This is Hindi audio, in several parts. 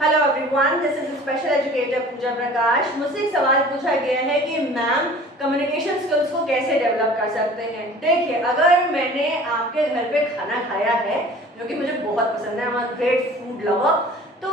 Hello everyone, this is special educator Pooja Prakash. मुझसे एक सवाल पूछा गया है कि मैम कम्युनिकेशन स्किल्स को कैसे डेवलप कर सकते हैं। देखिए, अगर मैंने आपके घर पे खाना खाया है जो कि मुझे बहुत पसंद है, I am a great food lover, तो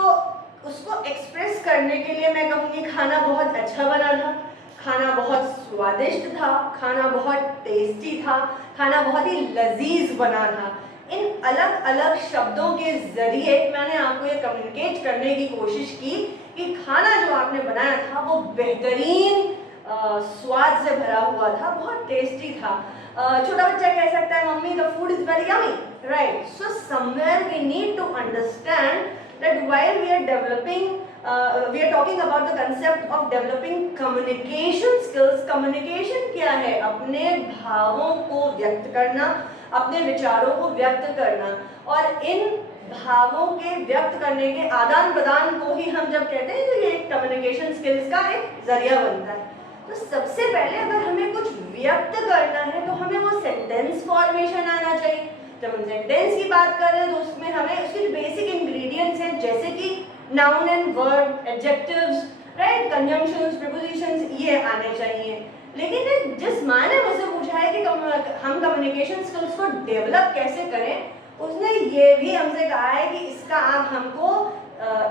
उसको एक्सप्रेस करने के लिए मैं कहूँगी खाना बहुत अच्छा बना था, खाना बहुत स्वादिष्ट था, खाना बहुत टेस्टी था, खाना बहुत ही लजीज बना था। इन अलग अलग शब्दों के जरिए मैंने आपको ये कम्युनिकेट करने की कोशिश की कि खाना जो आपने बनाया था वो बेहतरीन स्वाद से भरा हुआ था, बहुत टेस्टी था। छोटा बच्चा कह सकता है mummy the food is very yummy, right? So somewhere we need to understand that while we are developing we are talking about the concept of developing communication skills. communication क्या है? अपने भावों को व्यक्त करना, अपने विचारों को व्यक्त करना, और इन भावों के व्यक्त करने के आदान प्रदान को ही हम जब कहते हैं तो ये कम्युनिकेशन स्किल्स का एक जरिया बनता है। तो सबसे पहले अगर हमें कुछ व्यक्त करना है तो हमें वो सेंटेंस फॉर्मेशन आना चाहिए। जब हम सेंटेंस की बात कर रहे हैं तो उसमें हमें उसके बेसिक इंग्रेडिएंट्स हैं, जैसे कि noun and verb, adjectives, right, conjunctions, prepositions, ये आने चाहिए। लेकिन जिस माँ ने मुझसे पूछा है कि हम कम्युनिकेशन स्किल्स को डेवलप कैसे करें, उसने ये भी हमसे कहा है कि इसका आप हमको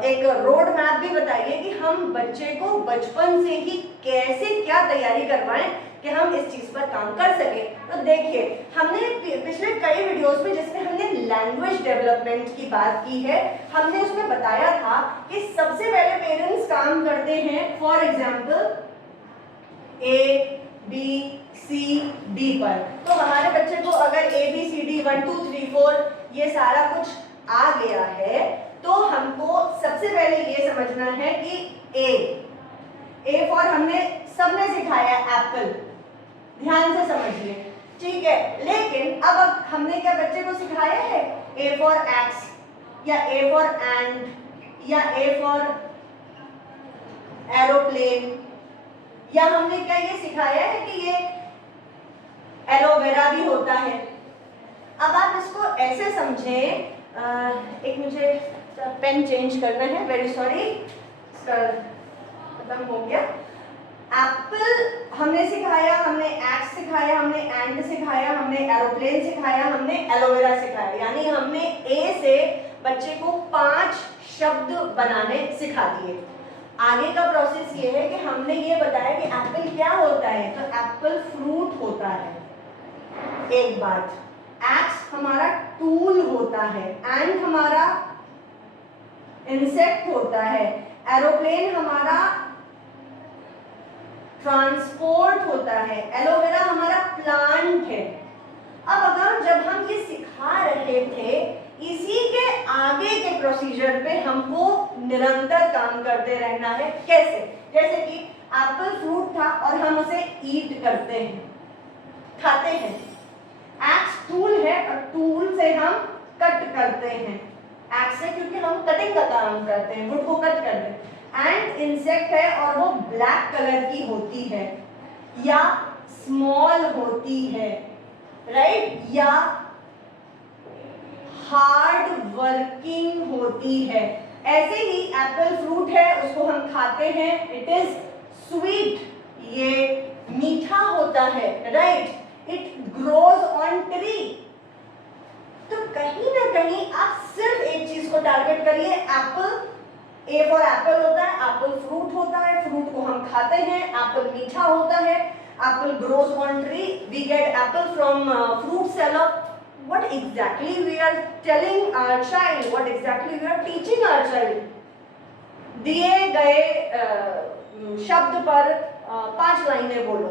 एक रोड मैप भी बताइए कि हम बच्चे को बचपन से ही कैसे क्या तैयारी करवाएं कि हम इस चीज पर काम कर सके। तो देखिए, हमने पिछले कई वीडियोस में जिसमें हमने लैंग्वेज डेवलपमेंट की बात की है, हमने उसमें बताया था कि सबसे पहले पेरेंट्स काम करते हैं for example A B C D पर। तो हमारे बच्चे को अगर ए बी सी डी 1 2 3 4 ये सारा कुछ आ गया है तो हमको सबसे पहले ये समझना है कि ए फॉर हमने सबने सिखाया एप्पल, ध्यान से समझिए, ठीक है। लेकिन अब हमने क्या बच्चे को सिखाया है ए फॉर एक्स या ए फॉर एंड या ए फॉर एरोप्लेन, या हमने क्या ये सिखाया है कि ये एलोवेरा भी होता है। अब आप इसको ऐसे समझें, एक मुझे पेन चेंज करना है, वेरी सॉरी, खत्म हो गया। एप्पल हमने सिखाया, हमने एक्स सिखाया, हमने एंड सिखाया, हमने एरोप्लेन सिखाया, हमने एलोवेरा सिखाया, यानी हमने ए से बच्चे को 5 शब्द बनाने सिखा दिए। आगे का प्रोसेस ये है कि हमने ये बताया कि एप्पल क्या होता है, तो एप्पल फ्रूट होता है, एक बात। एक्स हमारा टूल होता है, एंड हमारा इंसेक्ट होता है, एरोप्लेन हमारा ट्रांसपोर्ट होता है, एलोवेरा हमारा प्लांट है। अब अगर जब हम ये सिखा रहे थे, इसी के आगे के प्रोसीजर पे हमको निरंतर काम करते रहना है। कैसे? जैसे कि एप्पल फ्रूट था और हम उसे ईट करते हैं, खाते हैं। एक्स टूल है और टूल से हम कट करते हैं, एक्स से, क्योंकि हम कटिंग का काम करते हैं, वुड को कट करते हैं। एंड इंसेक्ट है और वो ब्लैक कलर की होती है या स्मॉल होती है, राइट, या हार्ड वर्किंग होती है। ऐसे ही एप्पल फ्रूट है, उसको हम खाते हैं, इट इज स्वीट, ये मीठा होता है, right, it grows on tree. तो कहीं ना कहीं आप सिर्फ एक चीज को टारगेट करिए, एप्पल, ए फॉर एप्पल होता है, एप्पल फ्रूट होता है, फ्रूट को हम खाते हैं, एप्पल मीठा होता है, apple grows on tree, we get apple from fruit seller. What exactly we are telling our child, what exactly we are teaching our child? दिए गए शब्द पर 5 लाइनें बोलो,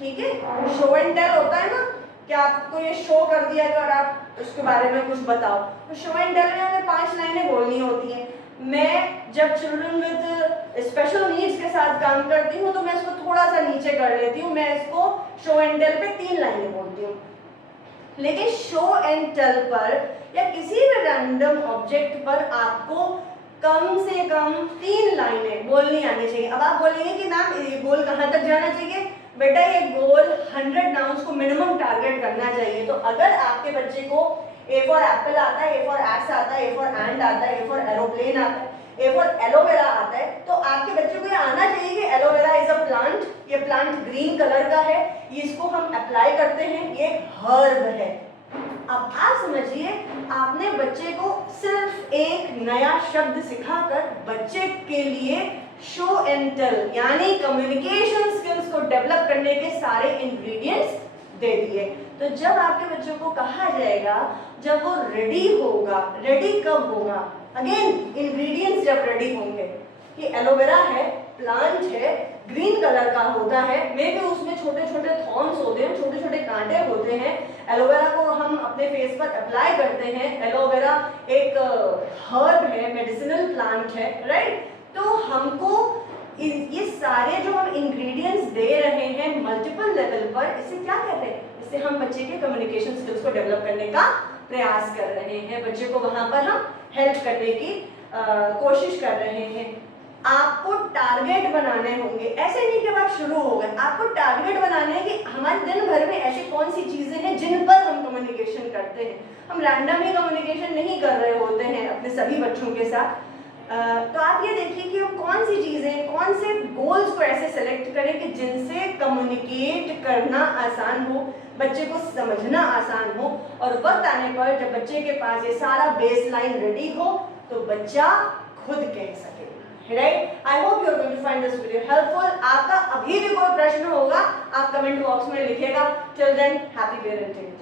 ठीक है। शो एंड टेल होता है ना, कि आपको ये शो कर दिया और आप उसके बारे में कुछ बताओ, तो शो एंड टेल में हमें 5 लाइनें बोलनी होती हैं। मैं जब चिल्ड्रन विद स्पेशल नीड्स के साथ काम करती हूँ तो मैं इसको थोड़ा सा नीचे कर लेती हूँ, मैं इसको शो एंड टेल पे 3 लाइनें बोलती हूँ। लेकिन शो एंड टेल पर या किसी भी रैंडम ऑब्जेक्ट पर आपको कम से कम 3 लाइनें बोलनी आनी चाहिए। अब आप बोलेंगे कि मैम ये गोल कहाँ तक जाना चाहिए? बेटा ये गोल 100 नाउन्स को मिनिमम टारगेट करना चाहिए। तो अगर आपके बच्चे को ए फॉर एप्पल आता है, ए फॉर एक्स आता है, ए फॉर एंड आता है, ए फॉर एरोप्लेन आता है, ए फॉर एलोवेरा आता है, तो आपके बच्चे को ये आना चाहिए कि एलोवेरा इज अ प्लांट, ये प्लांट ग्रीन कलर का है, इसको हम अप्लाई करते हैं, ये एक हर्ब है। अब आप समझिए, आपने बच्चे को सिर्फ एक नया शब्द सिखाकर बच्चे के लिए शो एंड टेल यानी कम्युनिकेशन स्किल्स को डेवलप करने के सारे इंग्रेडिएंट्स दे दिए। तो जब आपके बच्चों को कहा जाएगा, जब वो रेडी होगा, रेडी कब होगा, अगेन इंग्रेडिएंट्स जब रेडी होंगे कि एलोवेरा है, प्लांट है, ग्रीन कलर का होता है, मे भी उसमें छोटे छोटे थॉर्न्स होते हैं, छोटे छोटे कांटे होते हैं, एलोवेरा को हम अपने फेस पर अप्लाई करते हैं, एलोवेरा एक हर्ब है, मेडिसिनल प्लांट है, राइट। तो हमको ये सारे जो हम इंग्रेडिएंट्स दे रहे हैं मल्टीपल लेवल पर, इससे क्या कर रहे हैं, इससे हम बच्चे के कम्युनिकेशन स्किल्स को डेवलप करने का प्रयास कर रहे हैं, बच्चे को वहां पर हम हेल्प करने की कोशिश कर रहे हैं। आपको टारगेट बनाने होंगे, ऐसे नहीं कि आप शुरू हो गए, आपको टारगेट बनाने हैं कि हमारे दिन भर में ऐसी कौन सी चीजें हैं जिन पर हम कम्युनिकेशन करते हैं। हम रैंडम ही कम्युनिकेशन नहीं कर रहे होते हैं अपने सभी बच्चों के साथ। तो आप ये देखिए कि हम कौन सी चीजें, कौन से गोल्स को ऐसे सेलेक्ट करें कि जिनसे कम्युनिकेट करना आसान हो, बच्चे को समझना आसान हो, और वक्त आने पर जब बच्चे के पास ये सारा बेसलाइन रेडी हो तो बच्चा खुद कह सके, right. I hope you are going to find this video helpful. आपका अभी भी कोई प्रश्न होगा आप कमेंट बॉक्स में लिखिएगा। Till than happy parenting.